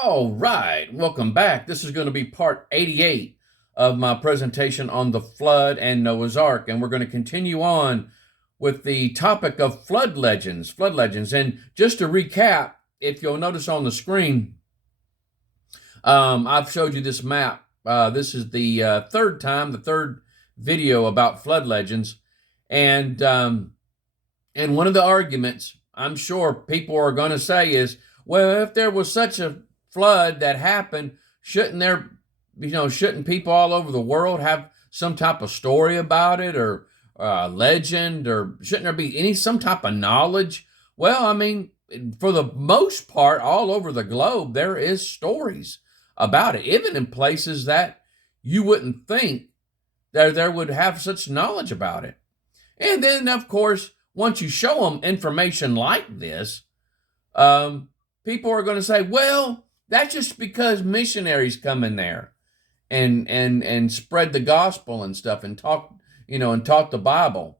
All right, welcome back. This is going to be part 88 of my presentation on the flood and Noah's Ark, and we're going to continue on with the topic of flood legends. Flood legends, and just to recap, if you'll notice on the screen, I've showed you this map. This is the third video about flood legends, and one of the arguments I'm sure people are going to say is, well, if there was such a flood that happened, shouldn't people all over the world have some type of story about it or legend, or shouldn't there be some type of knowledge? Well, I mean, for the most part, all over the globe, there is stories about it, even in places that you wouldn't think that there would have such knowledge about it. And then, of course, once you show them information like this, people are going to say, well, that's just because missionaries come in there and spread the gospel and stuff and taught the Bible.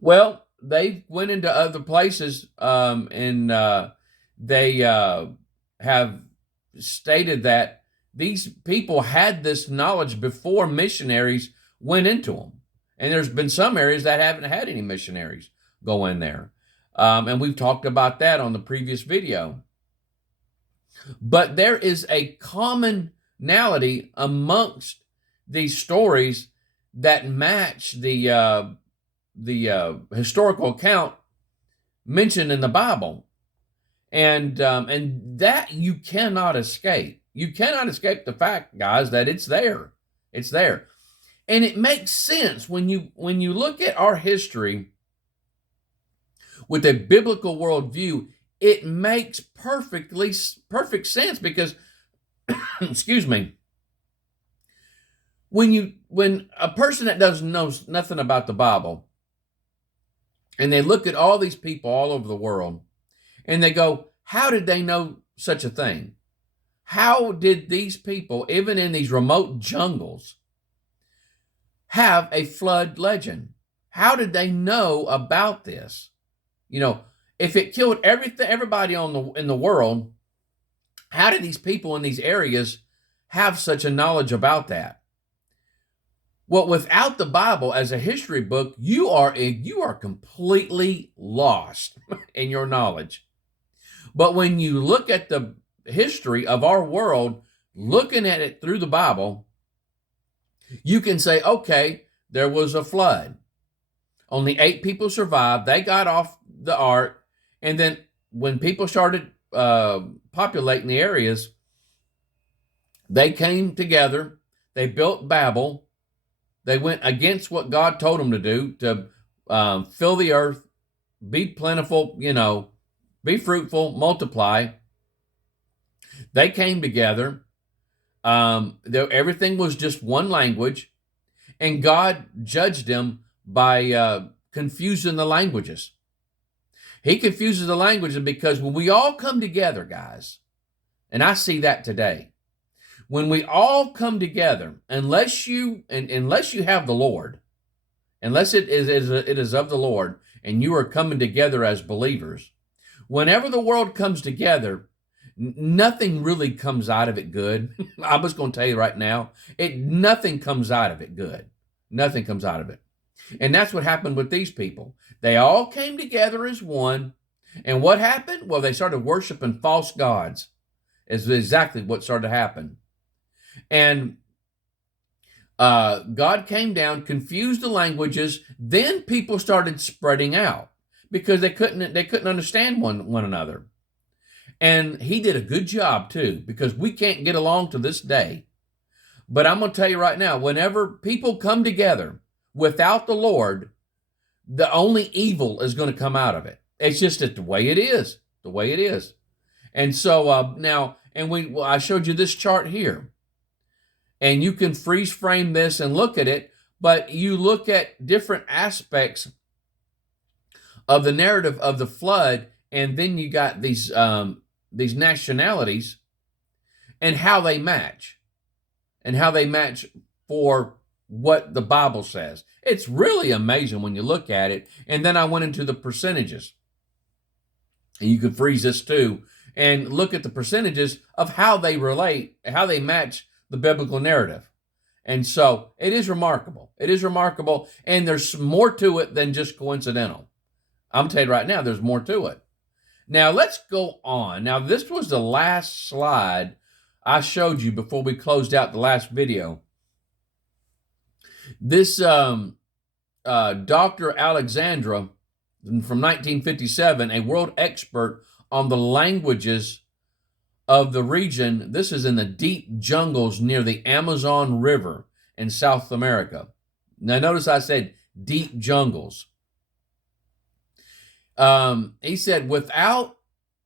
Well, they went into other places, and they have stated that these people had this knowledge before missionaries went into them. And there's been some areas that haven't had any missionaries go in there. And we've talked about that on the previous video. But there is a commonality amongst these stories that match the historical account mentioned in the Bible, and that you cannot escape. You cannot escape the fact, guys, that it's there. It's there, and it makes sense when you look at our history with a biblical worldview. It makes perfect sense because, excuse me, when a person that doesn't know nothing about the Bible, and they look at all these people all over the world, and they go, how did they know such a thing? How did these people, even in these remote jungles, have a flood legend? How did they know about this? If it killed everybody in the world, how did these people in these areas have such a knowledge about that? Well, without the Bible as a history book, you are completely lost in your knowledge. But when you look at the history of our world, looking at it through the Bible, you can say, okay, there was a flood. Only 8 people survived. They got off the ark. And then when people started populating the areas, they came together. They built Babel. They went against what God told them to do, to fill the earth, be plentiful, be fruitful, multiply. They came together. Everything was just one language, and God judged them by confusing the languages. He confuses the languages because when we all come together, guys, and I see that today, when we all come together, unless you have the Lord, unless it is of the Lord, and you are coming together as believers, whenever the world comes together, nothing really comes out of it good. I'm just going to tell you right now, nothing comes out of it good. Nothing comes out of it. And that's what happened with these people. They all came together as one. And what happened? Well, they started worshiping false gods. Is exactly what started to happen. And God came down, confused the languages. Then people started spreading out because they couldn't understand one another. And he did a good job too, because we can't get along to this day. But I'm going to tell you right now, whenever people come together without the Lord, the only evil is going to come out of it. It's just the way it is. The way it is. And so now, I showed you this chart here. And you can freeze frame this and look at it, but you look at different aspects of the narrative of the flood, and then you got these nationalities and how they match. And how they match for what the Bible says. It's really amazing when you look at it. And then I went into the percentages. And you can freeze this too and look at the percentages of how they relate, how they match the biblical narrative. And so it is remarkable. It is remarkable. And there's more to it than just coincidental. I'm telling you right now, there's more to it. Now let's go on. Now, this was the last slide I showed you before we closed out the last video. This Dr. Alexandra from 1957, a world expert on the languages of the region. This is in the deep jungles near the Amazon River in South America. Now, notice I said deep jungles. He said, without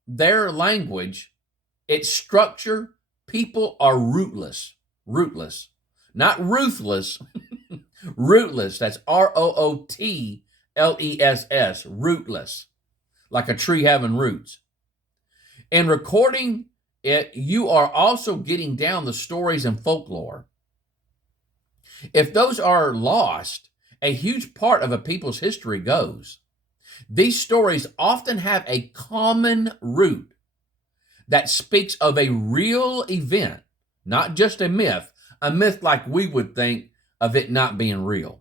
their language, its structure, people are rootless. Rootless. Not ruthless. Rootless. That's rootless. Rootless. Like a tree having roots. In recording it, you are also getting down the stories and folklore. If those are lost, a huge part of a people's history goes. These stories often have a common root that speaks of a real event, not just a myth like we would think of it not being real.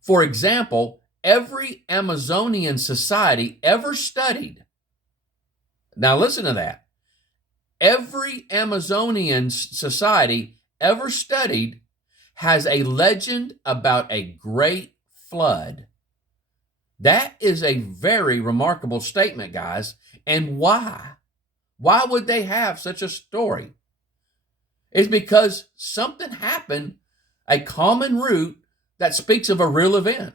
For example, every Amazonian society ever studied, now listen to that, every Amazonian society ever studied has a legend about a great flood. That is a very remarkable statement, guys. And why? Why would they have such a story? It's because something happened, a common root that speaks of a real event.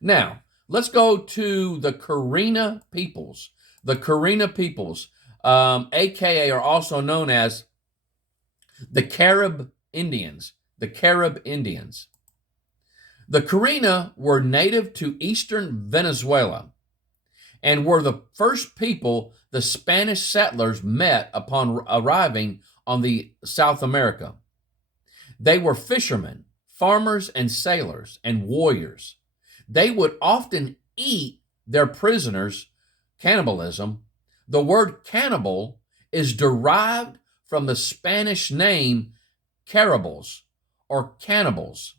Now, let's go to the Carina peoples. The Carina peoples, aka are also known as the Carib Indians. The Carib Indians. The Carina were native to eastern Venezuela and were the first people the Spanish settlers met upon arriving on the South America. They were fishermen, farmers, and sailors, and warriors. They would often eat their prisoners, cannibalism. The word cannibal is derived from the Spanish name Cannibals or cannibals.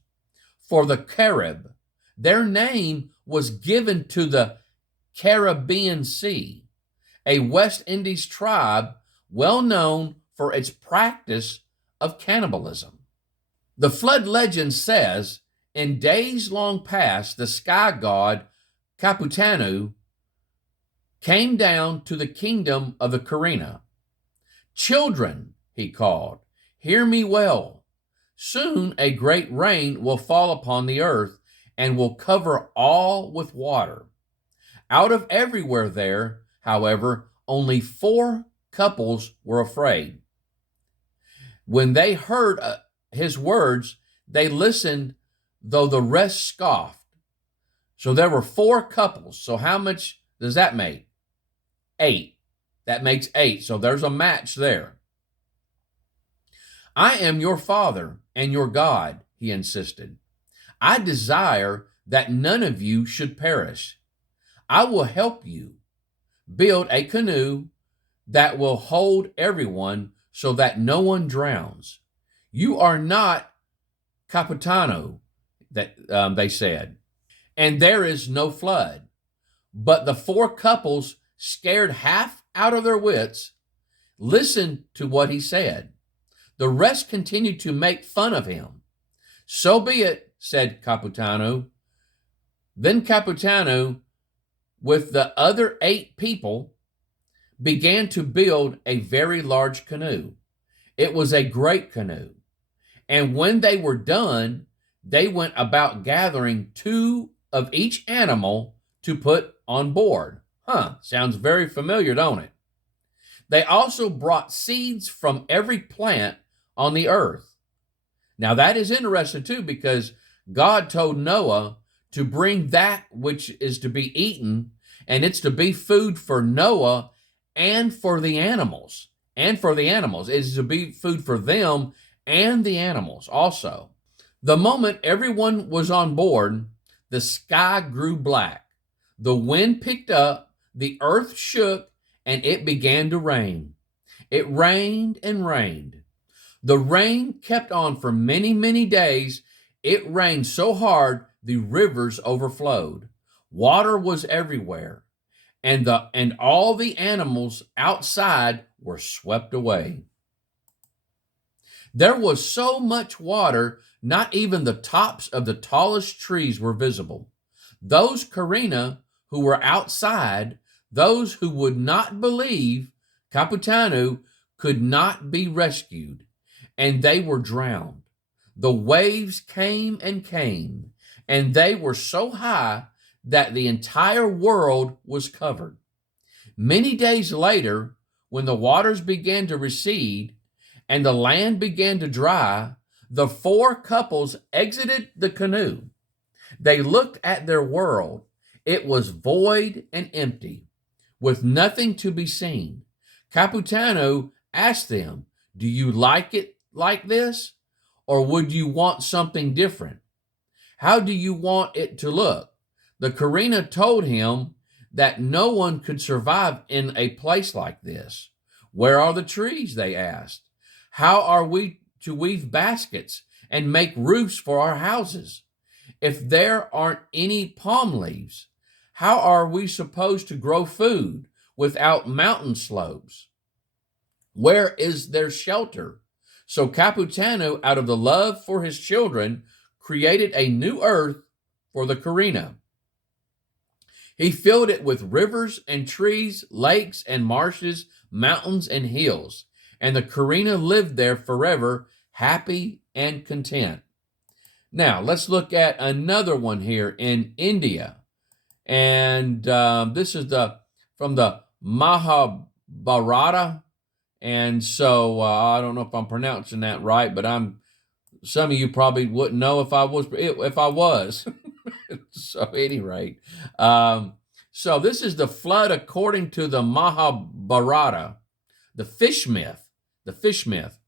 For the Carib, their name was given to the Caribbean Sea, a West Indies tribe well known for its practice of cannibalism. The flood legend says, in days long past, the sky god Caputanu came down to the kingdom of the Carina. Children, he called, hear me well. Soon a great rain will fall upon the earth and will cover all with water. Out of everywhere there, however, only 4 couples were afraid. When they heard his words, they listened, though the rest scoffed. So there were 4 couples. So how much does that make? 8. That makes 8. So there's a match there. I am your father and your God, he insisted. I desire that none of you should perish. I will help you build a canoe that will hold everyone so that no one drowns. You are not Capitano, they said, and there is no flood. But the 4 couples, scared half out of their wits, listened to what he said. The rest continued to make fun of him. So be it, said Capitano. Then Capitano, with the other 8 people, began to build a very large canoe. It was a great canoe. And when they were done, they went about gathering 2 of each animal to put on board. Sounds very familiar, don't it? They also brought seeds from every plant on the earth. Now that is interesting too, because God told Noah to bring that which is to be eaten, and it's to be food for Noah and for the animals. And for the animals. It is to be food for them and the animals also. The moment everyone was on board, the sky grew black. The wind picked up, the earth shook, and it began to rain. It rained and rained. The rain kept on for many, many days. It rained so hard the rivers overflowed. Water was everywhere, and all the animals outside were swept away. There was so much water, not even the tops of the tallest trees were visible. Those, Karina, who were outside, those who would not believe Capitanu, could not be rescued, and they were drowned. The waves came and came, and they were so high that the entire world was covered. Many days later, when the waters began to recede and the land began to dry, the four couples exited the canoe. They looked at their world. It was void and empty, with nothing to be seen. Capitano asked them, "Do you like it like this? Or would you want something different? How do you want it to look?" The Carina told him that no one could survive in a place like this. "Where are the trees?" they asked. "How are we to weave baskets and make roofs for our houses? If there aren't any palm leaves, how are we supposed to grow food without mountain slopes? Where is their shelter?" So Capitano, out of the love for his children, created a new earth for the Carina. He filled it with rivers and trees, lakes and marshes, mountains and hills. And the Carina lived there forever, happy and content. Now, let's look at another one here in India. And this is from the Mahabharata. And so I don't know if I'm pronouncing that right, but some of you probably wouldn't know if I was. So at any rate, so this is the flood according to the Mahabharata, the fish myth. The fish myth.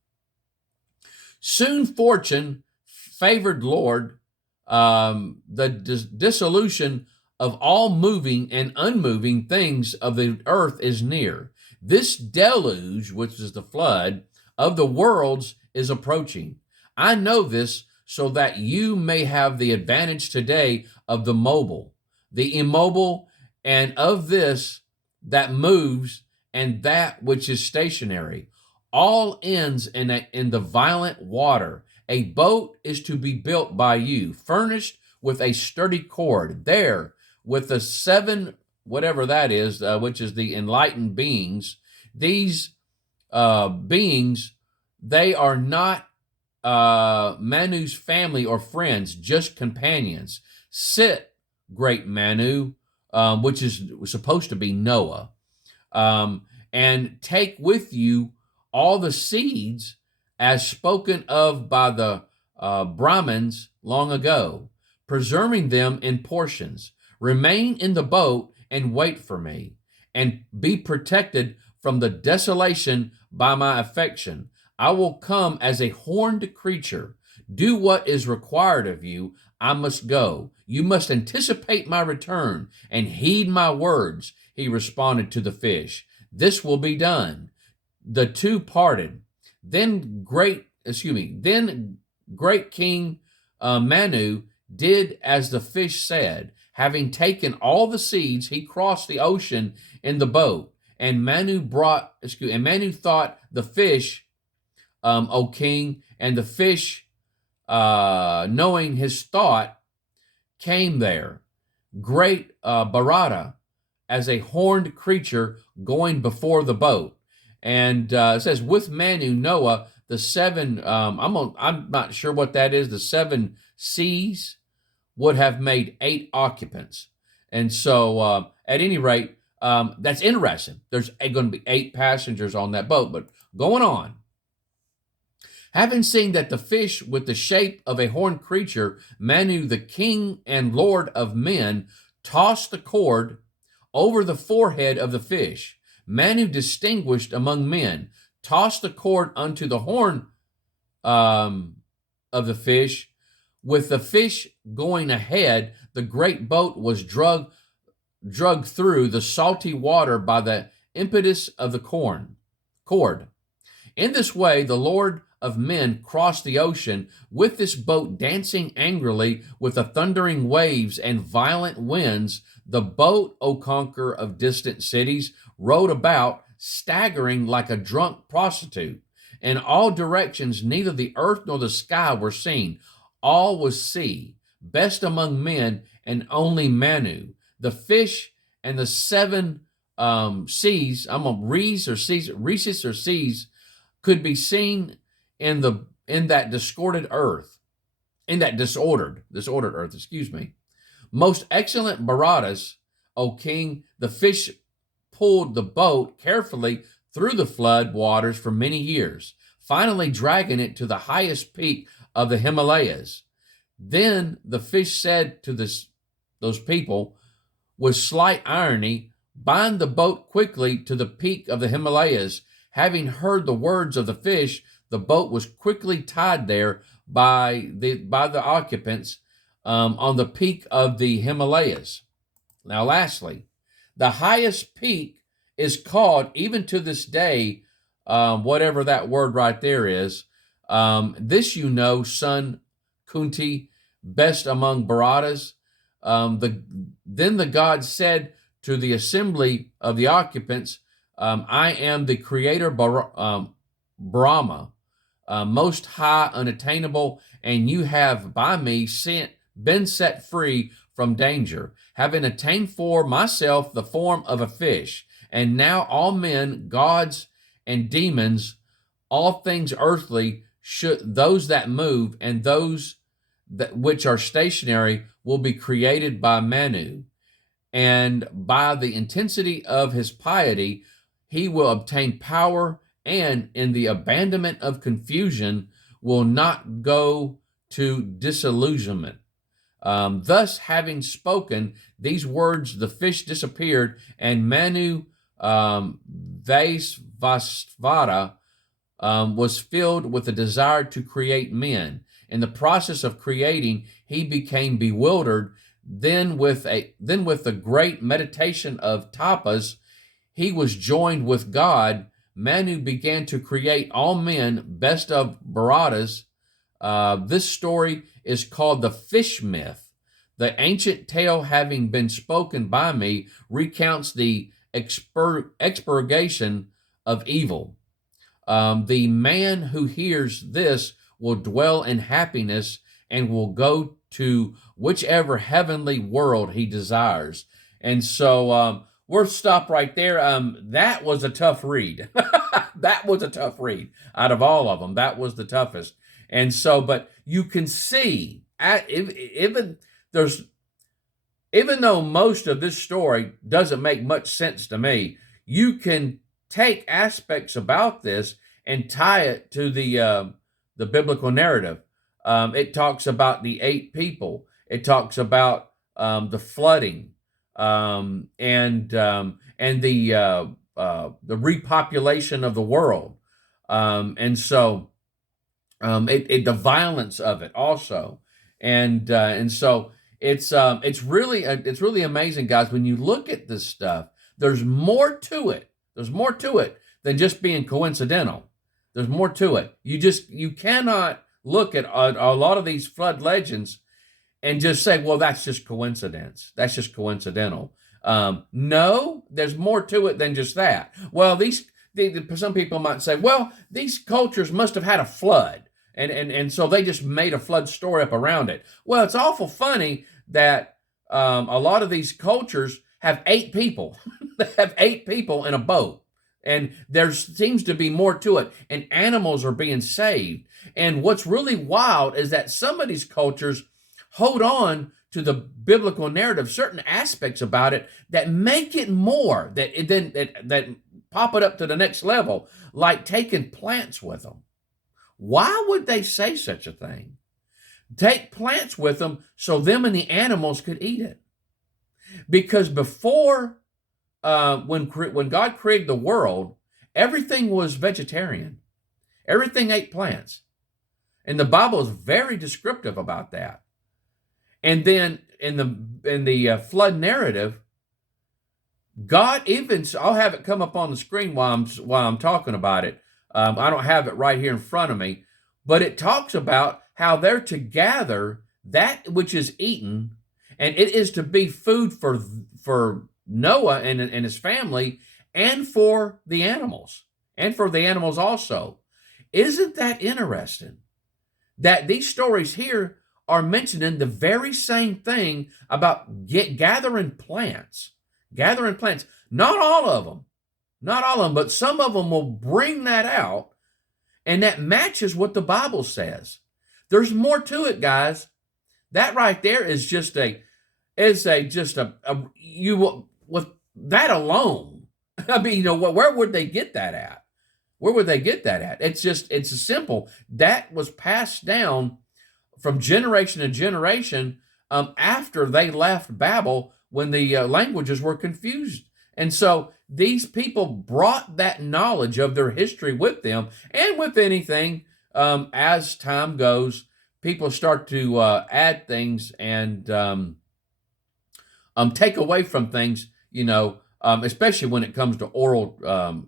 Soon fortune favored Lord. The dissolution of all moving and unmoving things of the earth is near. This deluge, which is the flood of the worlds, is approaching. I know this so that you may have the advantage today of the mobile, the immobile, and of this that moves and that which is stationary. All ends in the violent water. A boat is to be built by you, furnished with a sturdy cord. There, with the seven, whatever that is, which is the enlightened beings, these beings, they are not Manu's family or friends, just companions. Sit, great Manu, which is supposed to be Noah, and take with you all the seeds as spoken of by the Brahmins long ago, preserving them in portions. Remain in the boat and wait for me, and be protected from the desolation by my affection. I will come as a horned creature. Do what is required of you. I must go. You must anticipate my return and heed my words, he responded to the fish. This will be done. The two parted. Then great King Manu did as the fish said. Having taken all the seeds, he crossed the ocean in the boat. And Manu thought the fish, O king, and the fish, knowing his thought, came there. Great Bharata, as a horned creature going before the boat. And it says, with Manu, Noah, the seven, I'm not sure what that is, the seven seas would have made 8 occupants. And so at any rate, that's interesting. There's going to be 8 passengers on that boat, but going on. Having seen that the fish with the shape of a horned creature, Manu, the king and lord of men, tossed the cord over the forehead of the fish. Manu, distinguished among men, tossed the cord unto the horn of the fish. With the fish going ahead, the great boat was drug through the salty water by the impetus of the cord. In this way, the Lord of men crossed the ocean with this boat dancing angrily with the thundering waves and violent winds. The boat, O conqueror of distant cities, rowed about, staggering like a drunk prostitute. In all directions, neither the earth nor the sky were seen. All was sea, best among men, and only Manu. The fish and the seven seas, Rhesus or seas, could be seen in that disordered earth, disordered earth, excuse me. Most excellent Baradas, O king, the fish pulled the boat carefully through the flood waters for many years, finally dragging it to the highest peak of the Himalayas. Then the fish said to those people, with slight irony, bind the boat quickly to the peak of the Himalayas. Having heard the words of the fish, the boat was quickly tied there by the occupants on the peak of the Himalayas. Now, lastly, the highest peak is called, even to this day, whatever that word right there is. This son Kunti, best among Bharatas. Then the god said to the assembly of the occupants, I am the creator Brahma, most high, unattainable, and you have by me been set free from danger, having attained for myself the form of a fish. And now all men, gods, and demons, all things earthly, those that move and those which are stationary, will be created by Manu. And by the intensity of his piety, he will obtain power, and in the abandonment of confusion will not go to disillusionment. Thus, having spoken these words, the fish disappeared, and Manu Vaisvasvara was filled with a desire to create men. In the process of creating, he became bewildered. Then with the great meditation of tapas, he was joined with God. Manu began to create all men, best of Bharatas. This story is called the fish myth. The ancient tale, having been spoken by me, recounts the expurgation of evil. The man who hears this will dwell in happiness and will go to whichever heavenly world he desires. And so we'll stop right there. That was a tough read. That was a tough read. Out of all of them, that was the toughest. And so, but you can see, even though most of this story doesn't make much sense to me, you can take aspects about this and tie it to the biblical narrative. It talks about the 8 people. It talks about the flooding and the repopulation of the world, and so the violence of it also, and so it's really amazing, guys. When you look at this stuff, there's more to it. There's more to it than just being coincidental. There's more to it. You cannot look at a lot of these flood legends and just say, well, that's just coincidence. That's just coincidental. No, there's more to it than just that. Well, some people might say, well, these cultures must have had a flood, and so they just made a flood story up around it. Well, it's awful funny that a lot of these cultures have 8 people. They have 8 people in a boat. And there seems to be more to it, and animals are being saved. And what's really wild is that some of these cultures hold on to the biblical narrative, certain aspects about it that make it more, that pop it up to the next level, like taking plants with them. Why would they say such a thing? Take plants with them so them and the animals could eat it. Because before when God created the world, everything was vegetarian. Everything ate plants. And the Bible is very descriptive about that. And then in the flood narrative, God even, I'll have it come up on the screen while I'm talking about it. I don't have it right here in front of me, but it talks about how they're to gather that which is eaten, and it is to be food for Noah and his family, and for the animals, also. Isn't that interesting? That these stories here are mentioning the very same thing about gathering plants. Gathering plants. Not all of them. Not all of them, but some of them will bring that out, and that matches what the Bible says. There's more to it, guys. That right there is just you with that alone. I mean, where would they get that at? Where would they get that at? It's simple. That was passed down from generation to generation after they left Babel, when the languages were confused. And so these people brought that knowledge of their history with them. And with anything, as time goes, people start to add things and take away from things, especially when it comes to oral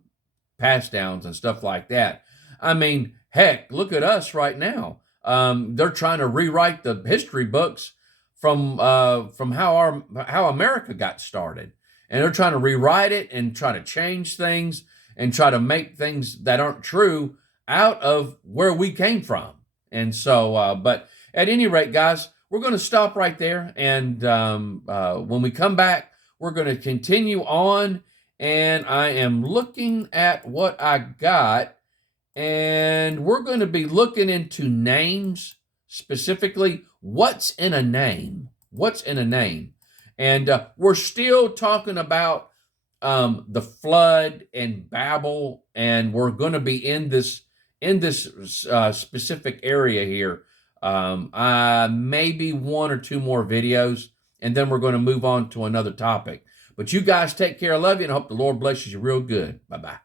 pass downs and stuff like that. I mean, heck, look at us right now. They're trying to rewrite the history books from how America got started, and they're trying to rewrite it and try to change things and try to make things that aren't true out of where we came from. And so, but at any rate, guys, we're going to stop right there, and when we come back, we're going to continue on. And I am looking at what I got, and we're going to be looking into names, specifically what's in a name. What's in a name? And we're still talking about the flood and Babel, and we're going to be in this specific area here. Maybe one or two more videos, and then we're going to move on to another topic. But you guys take care. I love you, and I hope the Lord blesses you real good. Bye-bye.